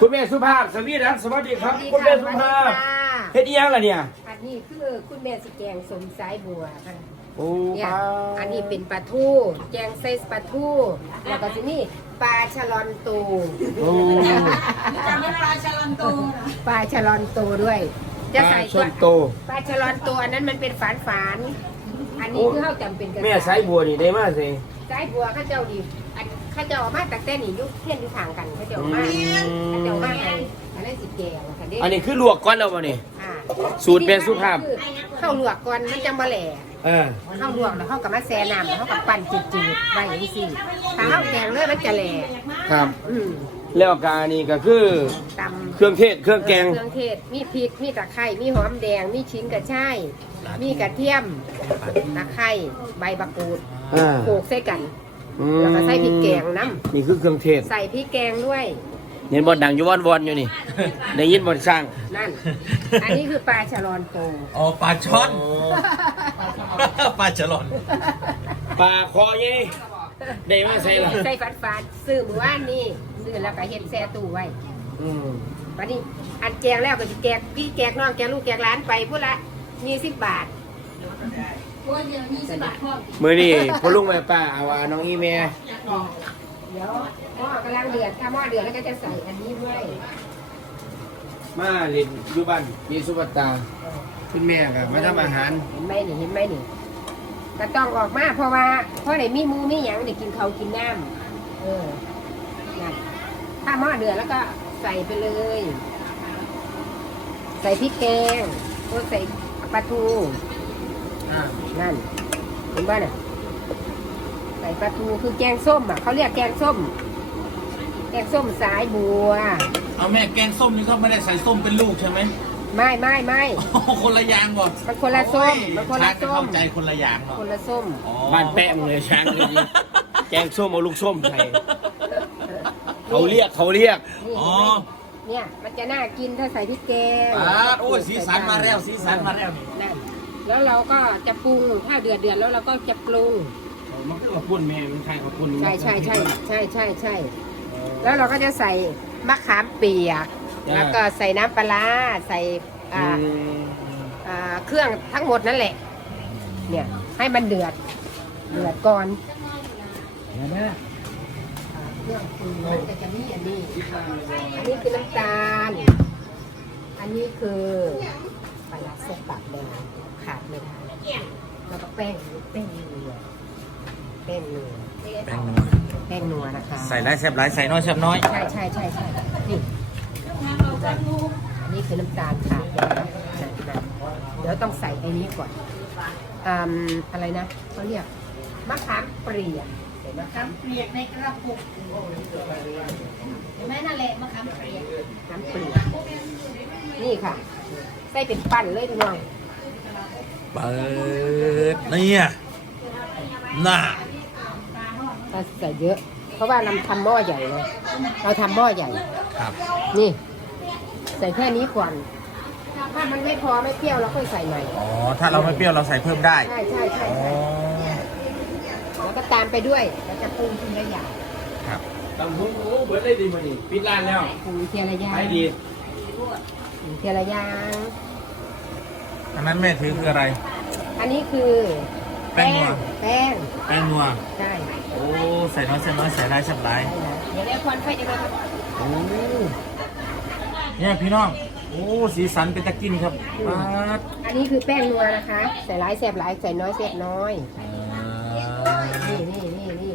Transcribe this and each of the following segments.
คุณแม่สุภาพสวีรัตน์สวัสดีครับสคุวัณสแม่ดีสุค่ะภาพเฮ็ดอีหยังล่ะเนี่ย อันนี้คือคุณแม่สิแกงสมสายบัวค่ะโอ้เนี่ยป้าอันนี้เป็นปลาทูแกงไส้ปลาทูแล้วก็ที่นี่ปลาฉลอนตูโอ้ จำไม่ปลาชาลันตูปลาฉลอนตูด้วย จะใส่ชนโตปลาฉลอนตูอันนั้นมันเป็นฝานฝานๆอันนี้คือเขาจำเป็นกันแม่สายบัวนี่ได้มาสิ สายบัวเข้าเจ้าดีอันเข้าเจ้าเอามาตั้งแต่นี่อยุคเทียนอยู่ทางกันเข้าเจ้าเอามาเข้าเจ้าเอามาให้อันนั้นสิแกงค่ะเด็ อันนี้คือลวกก่อนแล้วบ่นี่ อ่าสูตรแม่สุภาพ เข้าลวกก่อนมันจะมาแหล่เออเข้าลวกแล้วเข้ากับมาแซ่น้ำแล้วเข้ากับปั่นจืดๆไว้อย่างนี้สิถ้าเข้าแกงเลยมันจะแหล่ครับ อืมแล้วกานี่ก็คือ ตำเครื่องเทศเครื่องแกง เครื่องเทศมีพริกมีตะไคร้มีหอมแดงมีชิ้นกระชายมีกระเทียมตะไคร้ใบบักกูดอ่า โขลกใส่กัน อืมแล้วก็ใส่พริกแกงน้นี่คือเครื่องเทศำใส่พริกแกงด้วย เห็นบ่ดังอยู่วอนๆอยู่นี่ได้ยินบ่สร้างนั่น อันนี้คือปลาฉลอนโต อ๋อปลาช่อนปลาฉลอนปลาคอใหญ่ได้มาใส่ล่ะใส่ฟันฟานๆซื้อหมู่บ้านนี่ซื้อแล้วก็เฮ็ดแซ่ตู้ไว้อืมวันนี้อันแกงแล้วก็สิแกงพี่แกงน้องแกงลูกแกงร้านไปพูดละมีสิบบาทตัวเดียวยี่สิบบาทพ่อมื้อนี้พ่อลุงแม่ป้าเอาว่าน้องอีแม่เดี๋ยว หม้อกำลังเดือดถ้าหม้อเดือดแล้วก็จะใส่อันนี้ด้วยมาเล่นอยู่บ้านมีสุภัตตาคุณแม่ก็มาทำอาหารเห็นไหมนี่เห็นไหมนี่ก็ต้องออกมาเพราะว่าเพราะไหนมีหมูมีหยังเด็กกินเขาวกินน้ำเออนั่นถ้าหม้อเดือดแล้วก็ใส่ไปเลย ใส่พริกแกงก็ใส่ปลาทูอ่านั่นเห็นป่ะน่ะใส่ปลาทูคือแกงส้มอะเขาเรียกแกงส้มแก งส้มสายบัว เอาแม่แกงส้มนี่เขาไม่ได้ใส่ส้มเป็นลูกใช่ไหมไม่ไม่ไม่อ๋อคนละอย่างบ่มันคนละส้มมันคนละช้างจะส้มเข้าใจคนละอย่างเนาะคนละส้ม อ๋อบ้านแป้งเลยช้างเลยดิแกงส้มเอาลูกส้มใส่เขาเรียกเขาเรียก นี่อ๋อเนี่ยมันจะน่ากินถ้าใส่พริกแกงปาดโอ้ยสีสันมาแล้วสีสันมาแล้วนี่นั่นแล้วเราก็จะปรุงถ้าเดือดเดือดแล้วเราก็จะปรุงมันก็ขอบคุณแม่มันใช่ขอบคุณใช่ใช่ใช่ใช่ใช่ใช่ แล้วเราก็จะใส่มะขามเปียกแล้วก็ใส่น้ำปลาร้าใส่อ่าอืมอ่าเครื่องทั้งหมดนั่นแหละ เนี่ยให้มันเดือด เดือดก่อนอ่าเครื่องปรุงมันก็จะมีอันนี้อันนี้คือน้ำตาล อันนี้คือปลาร้าเส้นปากแดงขาดไม่ได้แล้วก็แป้งแป้งนัวแป้งนัว แป้งนัว แป้งนัวนะคะ ใส่ไรแซ่บไรใส่น้อยแซ่บน้อย ใช่ใช่ใช่ใช่นี่อันนี้คือน้ำตาลขาดไปแล้วนะนะเดี๋ยวต้องใส่ไอ้นี้ก่อนอืมอะไรนะเขาเรียกมะขามเปรียกเห็นไหมคะเปียกในกระปุกเห็นไหมนั่นแหละมะขามเปียกน้ำเปรียกนี่ค่ะ ใส่เป็นปั้นเลยพี่น้องเปิดเนี่ยน่า เราใส่เยอะ เพราะว่าเราทำหม้อใหญ่เลยเราทำหม้อใหญ่ ครับ นี่ ใส่แค่นี้ก่อนถ้ามันไม่พอไม่เปรี้ยวเราค่อยใส่ใหม่อ๋อ ถ้าเราไม่เปรี้ยวเราใส่เพิ่มได้ ใช่ใช่ใช่อ๋อ ใช่แล้วก็ตามไปด้วยเราจะปรุงทีละอย่างครับ ตำหุ้งโอ้เบิดได้ดีมาดิปิดร้านแล้วปรุงทีละอย่างขายดีปรุงทีละอย่าง อันนั้นแม่ถือคืออะไร อันนี้คือแป้งนัว แป้งแป้งนัว ใช่โอ้ใส่น้อยแซ่บน้อยใส่ไรแซ่บไรใช่นะเดี๋ยวเรียกควันไฟจะมาครับโอ้เนี่ยพี่น้องโอ้สีสันเป็นตะกินครับปาดอันนี้คือแป้งนัวนะคะ ใส่หลายแสบหลายใส่น้อยแสบน้อยนี่นี่นี่นี่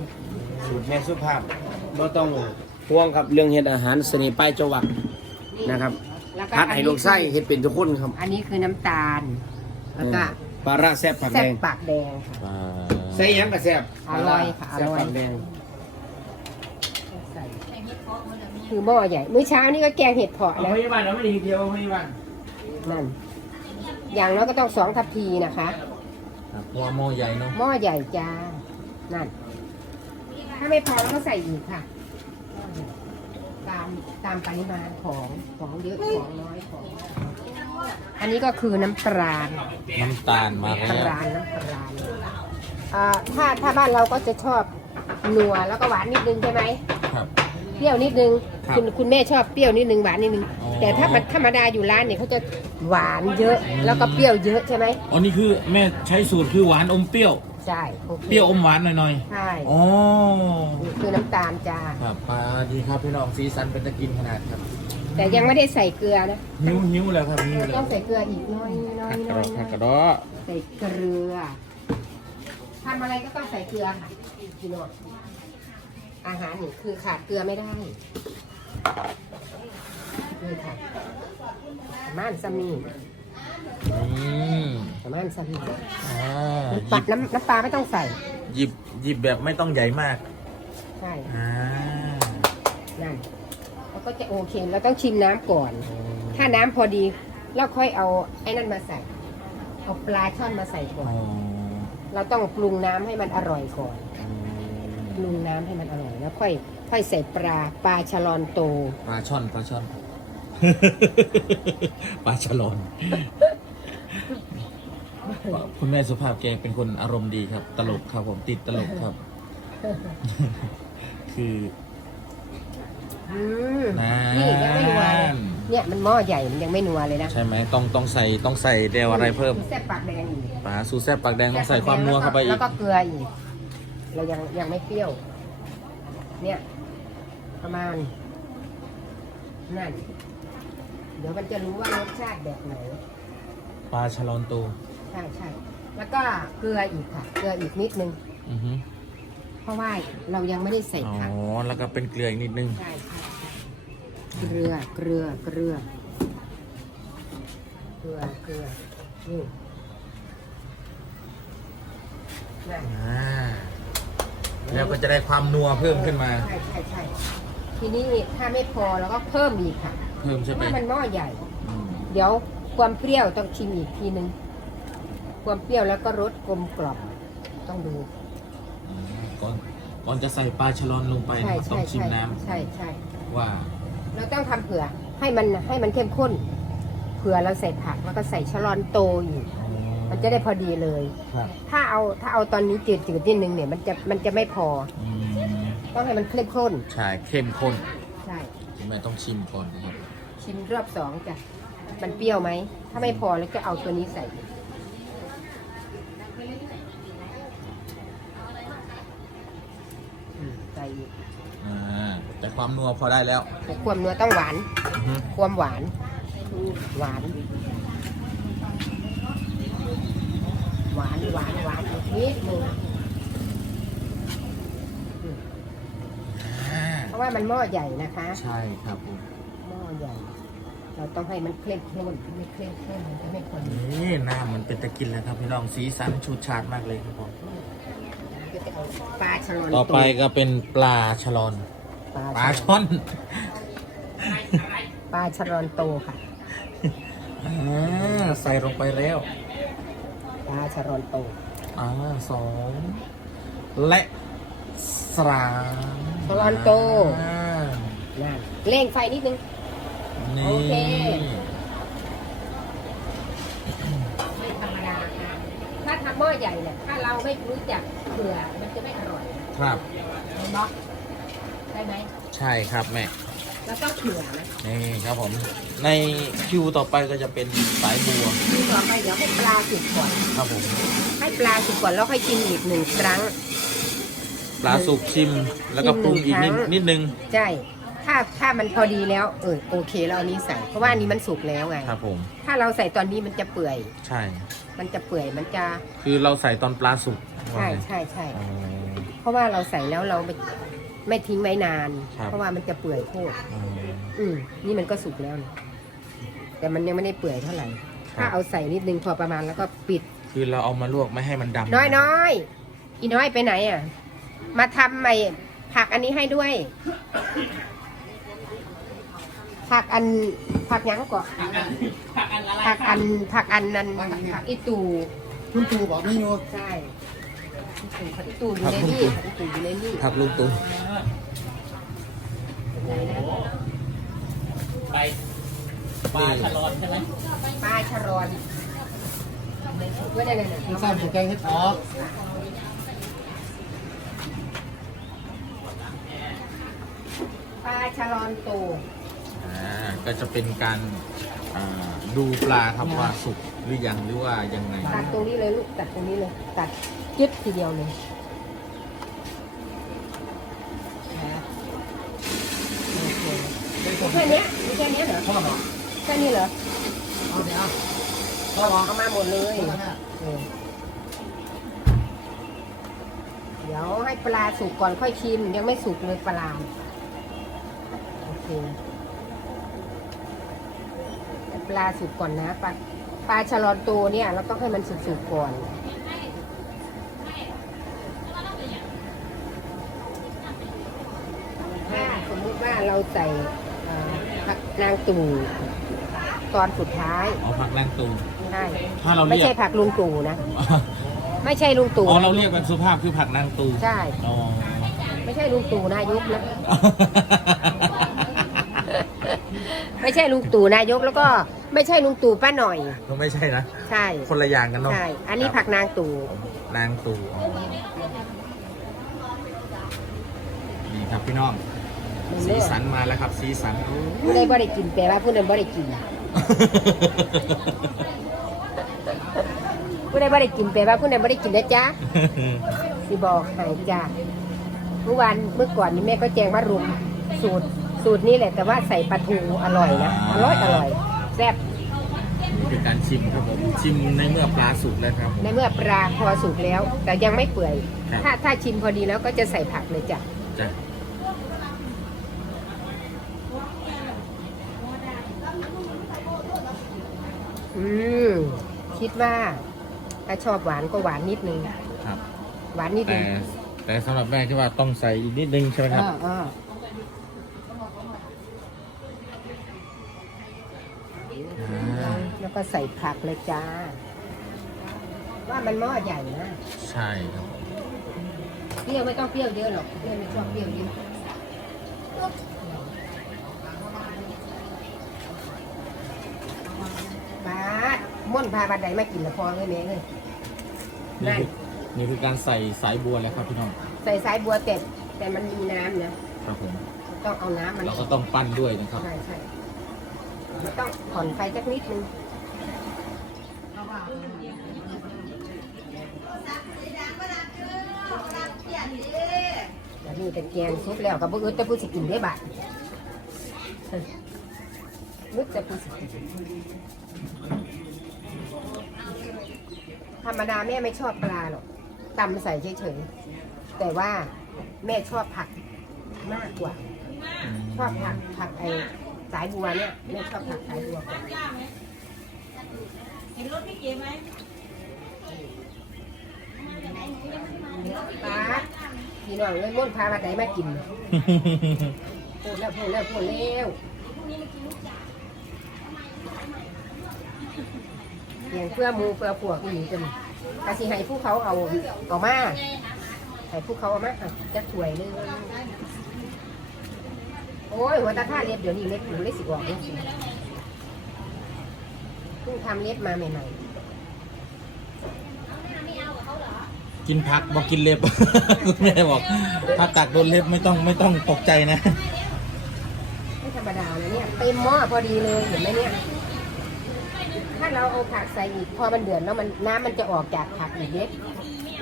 สูตรแม่สุภาพเราต้องห่วงครับเรื่องเฮ็ดอาหารเสน่ห์ป้ายจังหวัดนะครับแล้วก็ฮักให้ลูกไส้เฮ็ดเป็นทุกคนครับ อันนี้คือน้ำตาล แล้วก็ ปลาร้าแซ่บผักแซ่แดบงปากแดงค่ะใส่หยังก็แซ่บอร่อยค่ะแซ่บอร่อย ผักแดงใส่คือหม้อใหญ่มื้อเช้านี่ก็แกงเห็ดเผาะเอานะ พยาบาลเอาไม่ดีเดียวเอาพยาบาลนั่น อย่างน้อยก็ต้องสองทัพพีนะคะ ครับหัวโมใหญ่เนาะหม้อใหญ่จ้า นั่น ถ้าไม่พอเราก็ใส่อีกค่ะ ตามตามปริมาณของของเยอะของน้อยของ อันนี้ก็คือน้ำปลาน้ำตาลมาน้ำปแล้วลาน้ำปลาอ่าถ้าถ้าบ้านเราก็จะชอบนัวแล้วก็หวานนิดนึงใช่ไหม ครับ เปรี้ยวนิดนึงครับคุณคุณแม่ชอบเปรี้ยวนิดนึงหวานนิดนึง อ๋อ แต่ถ้ามันธรรมดาอยู่ร้านเนี่ยเขาจะหวานเยอะแล้วก็เปรี้ยวเยอะใช่ไหมอ๋อนี่คือแม่ใช้สูตรคือหวานอมเปรี้ยว ใช่โอคเปรี้ยวอมหวานหน่อยใช่ๆอ๋อ นี่คือน้ำตาลจ้า ครับปลาดีครับพี่น้องซีซันเป็นตะกินขนาดครับ แต่ยังไม่ได้ใส่เกลือนะหิวหิวแล้วครับหิวเราแล้ต้อวงใส่เกลืออีกน้อยน้อยผักกระน้ดออยกผักกระน้อยดอกใส่เกลือทำอะไรก็ต้องใส่เกลือค่ะพี่โนดอาหารนี่คือขาดเกลือไม่ได้นี่ค่ะประม่านซามีอืมประม่านซามีอ่าหปัยิดบน้ำน้ำปลาไม่ต้องใส่ หยิบหยิบแบบไม่ต้องใหญ่มาก ใช่อ่านั่นแล้ว ก็จะโอเคเราต้องชิมน้ำก่อน ถ้าน้ำพอดีเราค่อยเอาไอ้นั่นมาใส่เอาปลาช่อนมาใส่ก่ออ๋นอเราต้องปรุงน้ำให้มันอร่อยก่อน ปรุงน้ำให้มันอร่อยแล้วค่อย ค่อยใส่ปลาปลาฉลอนโต ปลาช่อนปลาช่อน ปลาฉลอนคุณแม่สุภาพแกเป็นคนอารมณ์ดีครับ ตลกครับผมติดตลกครับ คือ อืมนั่นนี่ยังไม่นัวเลยเนี่ยมันหม้อใหญ่มันยังไม่นัวเลยนะใช่ไหมต้องต้องใส่ต้องใส่เดวอะไรเพิ่มแซ่บปากแดงอีกปลาซูแซ่บปากแดงต้องใส่ความนัวเข้าไปอีแล้กวก็เกลืออีก เรายังยังไม่เปรี้ยว เนี่ย ประมาณนั่น เดี๋ยวมันจะรู้ว่ารสชาติแบบไหนปลาฉลอนตูใช่ใช่แล้วก็เกลืออีกค่ะ เกลืออีกนิดนึง อือฮึ เพราะว่าเรายังไม่ได้ใส่อ๋อผักแล้วก็เป็นเกลืออีกนิดนึงใช่ใช่เกลือเกลือเกลือเกลือเกลือนี่นั่น อ่า แล้วก็จะได้ความนัวเพิ่มขึ้นมา ใช่ใช่ใช่ทีนี้ถ้าไม่พอเราก็เพิ่มอีกค่ะเพิ่มเพใช่ไหมราะมันหม้อใหญ่ อืมเดี๋ยวความเปรี้ยวต้องชิมอีกทีนึง ความเปรี้ยวแล้วก็รสกลมกล่อมต้องดู ก่อนก่อนจะใส่ปลาฉลอนลงไปใช่นะครับต้อใช่งชิมใช่น้ำใช่ใช่ว่าเราต้องทำเผื่อให้มันให้มันเข้มข้น เผื่อเราใส่ผักแล้วก็ใส่ชะลอนโตอยู่มันจะได้พอดีเลย ครับถ้าเอาถ้าเอาตอนนี้จืดจืดๆนิดนึงเนี่ยมันจะมันจะไม่พอ อืมต้องให้มันเข้มข้นใช่เข้มข้นใช่คุณแม่ต้องชิมก่อนนะครับชิมรอบสองจ้ะมันเปรี้ยวไหมถ้าไม่พอแล้วก็เอาตัวนี้ใส่อืมใส่อีก อ่าแต่ ความนัวพอได้แล้วแต่ความเนื้อต้องหวานอือฮึความหวาน หวาน หวานหวานหวานอีกนิดนึงอืมอ่าเพราะว่ามันหม้อใหญ่นะคะ ใช่ครับผมหม้อใหญ่ เราต้องให้มันเคล่มข้นไม่เคล่มข้นมันจะไม่พอดีนี่น้ำมันเป็นตะกินแล้วครับพี่น้องสีสันชูดชาดมากเลยครับผมก็จะเอาปลาฉลอนต่อไปก็เป็นปลาฉลอน ปลาปลาช่อน ปลาฉลอนโตค่ะอ่าใส่ลงไปแล้วปลาฉลอนโตอ่าสองและสามฉลอนโตอ่านั่นเร่งไฟนิดนึง นี่โอเค ไม่ธรรมดาค่ะถ้าทำหม้อใหญ่เนี่ยถ้าเราไม่รู้จักเกลือมันจะไม่อร่อยนะครับเห็นไหม ได้ไหมใช่ครับแม่ แล้วต้องเผื่อนะนี่ครับผม ในคิวต่อไปก็จะเป็นสายบัวทีต่อไปเดี๋ยวให้ปลาสุกก่อน ครับผม ให้ปลาสุกก่อนแล้วค่อยกินอีกหนึ่งครั้ง ปลาสุกชิมแล้วก็ปรุงอีกนิดชิมหนึ่งครั้งนิดนึง ใช่ ถ้าถ้ามันพอดีแล้ว เออโอเคเราอันนี้ใส่ เพราะว่าอันนี้มันสุกแล้วไง ครับผม ถ้าเราใส่ตอนนี้มันจะเปื่อย ใช่ มันจะเปื่อยมันจะ คือเราใส่ตอนปลาสุก ใช่ใช่ใช่อ๋อเพราะว่าเราใส่แล้วเรา ไม่ไม่ทิ้งไว้นาน ครับ เพราะว่ามันจะเปื่อยโคตรอ๋ออืมนี่มันก็สุกแล้วนะแต่มันยังไม่ได้เปื่อยเท่าไหร่ ครับ ถ้าเอาใส่นิดนึงพอประมาณแล้วก็ปิด คือเราเอามาลวกไม่ให้มันดำน้อยน้อยอีน้อยไปไหนอะ มาทำใหม่ผักอันนี้ให้ด้วย ผักอันผักหยังก่อนผักอันผักอันนั้นผักอีตูคุณตูบอกไม่อยู่ใช่อี ตูผักอีตูอยู่ในนี่ผักอีตูอยู่ในนี่ผักลูกตุ้มไหนนะปลาฉลอนใช่ไหมปลาชะรอนเว้ยได้เลยคุณทราบถูกแกงเฮ็ดออกปลาลาชะลอนตูอ่าก็จะเป็นการอ่าดูปลาครับว่าสุกหรือยังหรือว่ายังไง ตัดตรงนี้เลยลูก ตัดตรงนี้เลย ตัด จึ๊บทีเดียวเลยนะโอเคแค่เนี้ยมีแค่เนี้ยเหรอชอบเหรอแค่นี้เหรอเอาเดี๋ยวชอบเหรอเอามาหมดเลยชอบแม่เออเดี๋ยวให้ปลาสุกก่อนค่อยชิม ยังไม่สุกเลยปลาโอเคให้ปลาสุกก่อนนะปลาปลาชะลอนตัวเนี่ยเราต้องให้มันสุกๆก่อน ถ้าสมมุติว่า เราใส่เอ่อผักนางตู่ตอนสุดท้ายเอาผักแรงตูใช่ถ้าเราไม่เรียกใช่ผักลุงตู่นะ ไม่ใช่ลุงตู่อ๋อเราเรียกเป็นสุภาพคือผักนางตูใช่ อ๋อ ไม่ใช่ลุงตู่นายกนะ ไม่ใช่ลุงตู่นายกแล้วก็ไม่ใช่ลุงตู่ป้าหน่อย ก็ไม่ใช่นะ ใช่คนละอย่างกันเนาะใช่อันนี้ผักนางตู่นางตูอ๋อนี่ครับพี่น้อง สีสันมาแล้วครับ สีสันโอ้ผู้ใดบ่ได้กินแปลว่าผู้นั้นบ่ได้กินผู้ใดบ่ได้กินแปลว่าผู้นั้นบ่ได้กินนะจ๊ะสิบอกให้จ้าเมื่อวานเมื่อก่อนนี่แม่ก็แจ้งว่ารุมสูตรสูตรนี้แหละแต่ว่าใส่ปลาทูอร่อยนะอร่อยอร่อยแซ่บนี่เป็นการชิมครับผมชิมในเมื่อปลาสุกแล้วครับผมในเมื่อปลาพอสุกแล้ว แต่ยังไม่เปื่อยครับถ้าถ้าชิมพอดีแล้วก็จะใส่ผักเลยจ้ะจ้ะ อืมคิดว่าถ้าชอบหวานก็หวานนิดนึงครับ หวานนิดแต่นึงแต่สำหรับแม่ที่ว่าต้องใส่อีกนิดนึงใช่ไหมครับอ่าอ่า แล้วก็ใส่ผักเลยจ้า ว่ามันหม้อใหญ่นะใช่ครับเปรี้ยวไม่ต้องเปรี้ยวเยอะหรอกแม่ไม่ชอบเปรี้ยวเยอะบาดม่วน พาบันไดมากินละพอเลยแม่เลยนี่นั่นคือนี่คือการใส่สายบัวแล้วครับพี่น้องใส่สายบัวเต็ดแต่มันมีน้ำนะครับผมต้องเอาน้ำมันเราก็ต้องปั้นด้วยนะครับใช่ใช่มันต้องผ่อนไฟสักนิดนึงแล้วนี่เป็นแกงซุปแล้วกับบุ้แต่ผู้สิกินได้บาทนึกแต่ผู้สิกิน ธรรมดาแม่ไม่ชอบปลาหรอกตำใส่เฉยๆ แต่ว่าแม่ชอบผักมากกว่า ชอบผักผักไอสายบัวเนี่ยแม่ชอบผักสายบัวกว่าเห็นรถพี่เก๋ไหมปลาพี่น้องเลยม่วนพามาไหนมากิน พูดแล้วพูดแล้วพูดแล้ว อย่างเพื่อหมูเพื่อพวกอีกจนกะสิให้ผู้เขาเอาเอามาให้ผู้เขาเอามาอะจะถวยเลยโอ้ยหัวตาท่าเล็บเดี๋ยวนี้เล็บอยู่เล็บสิออกเล็บสิเพิ่งทำเล็บมาใหม่กินผักบอกกินเล็บคุณแม่บอก ถ้าตักโดนเล็บไม่ต้องไม่ต้องตกใจนะๆไม่ธรรมดาเลยเนี่ยเต็มหม้อพอดีเลยเห็นไหมเนี่ย ถ้าเราเอาผักใส่อีกพอมันเดือดแล้วมันน้ำมันจะออกจากผักอีกเด็ด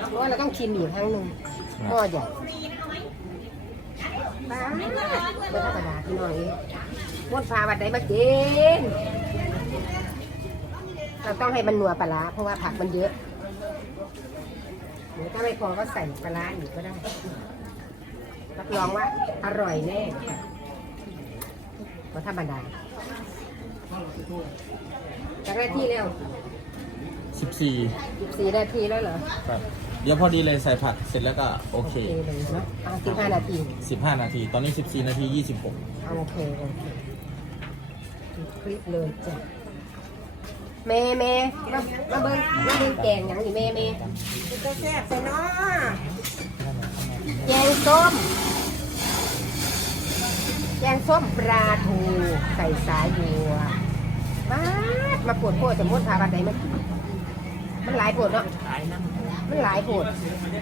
เพราะว่าเราต้องชิมอีกครั้งหนึ่งหม้อใหญ่ป้าไม่ธรรมดาพี่น้องเองม้วนพาวัดใดมากินเราต้องให้มันนัวปลาเพราะว่าผักมันเยอะหรือถ้าไม่พอก็ใส่ปลาอีกก็ได้ รับรองว่าอร่อยแน่ก็ธรรมดา จากนาทีแล้ว14 14นาทีแล้วเหรอครับ เดี๋ยวพอดีเลยใส่ผักเสร็จแล้วก็โอเคโอเคเลยเนาะเอา15นาที15นาที ตอนนี้14นาที26เอาโอเคโอเคปิดคลิปเลยจ้ะเมเมมามาเบิ้งมาเบิ้งแกงหยังนี่เมเมจะแซ่บไปเนาะแกงส้ม แกงส้มปลาทูใส่สายบัว มามาปวดโพดสมมติพาบันไดมากินมันหลายปวดเนาะมันหลายโพด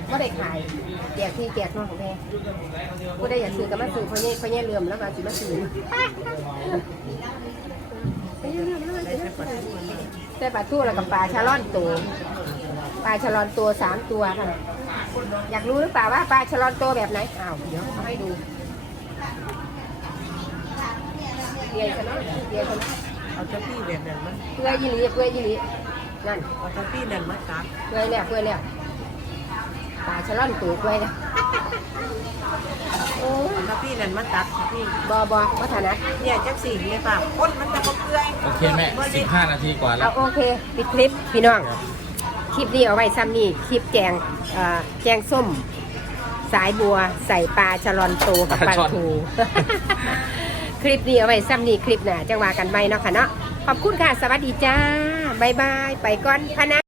ว่าได้ขายแจกที่แจกน้องแม่ผู้ได้อยากซื้อก็มาซื้อเพราะเนี่ยเพราะเนี่ยเลื่อมแล้วมาสิมาซื้อเพราะเนี่ยเลื่อมแล้วมาซื้อแต่ปลาทูแล้วกับปลาชะล่อนตัวปลาชะลอนตัวสามตัวค่ะอยากรู้หรือเปล่าว่าปลาชะลอนตัวแบบไหนอ้าวเดี๋ยวให้ดูเรียนกันเนเรียนกันเน เอาเจ้าพี่แบบนั้นมั้ยเพื่อยี่หลีเพื่อยี่หลีนั่นเอาเจ้าพี่นั่นมาตักเพื่อแล้วเพื่อแล้วปลาชะล่อนตัวเพื่อแล้วโอ้ยเอาเจ้าพี่นั่นมาตักพี่บอบอวัฒนะเนี่ยจักสี่เนี่ยป่ะคนมันจะก็เกลือยโอเคแม่15นาทีกว่าแล้เอาว โอเคปิดคลิปพี่น้องคลิปนี้เอาไว้ซ้ำนี่คลิปแกงเอ่อแกงส้ม สายบัว ใส่ปลาชะลอนโตกับปลาปลาช่อน ทู คลิปนี้เอาไว้ซ้ำนี่คลิปหน้าจังว่ากันไปเนาะค่ะเนาะขอบคุณค่ะสวัสดีจ้าบ๊ายบายไปก่อนพะนะ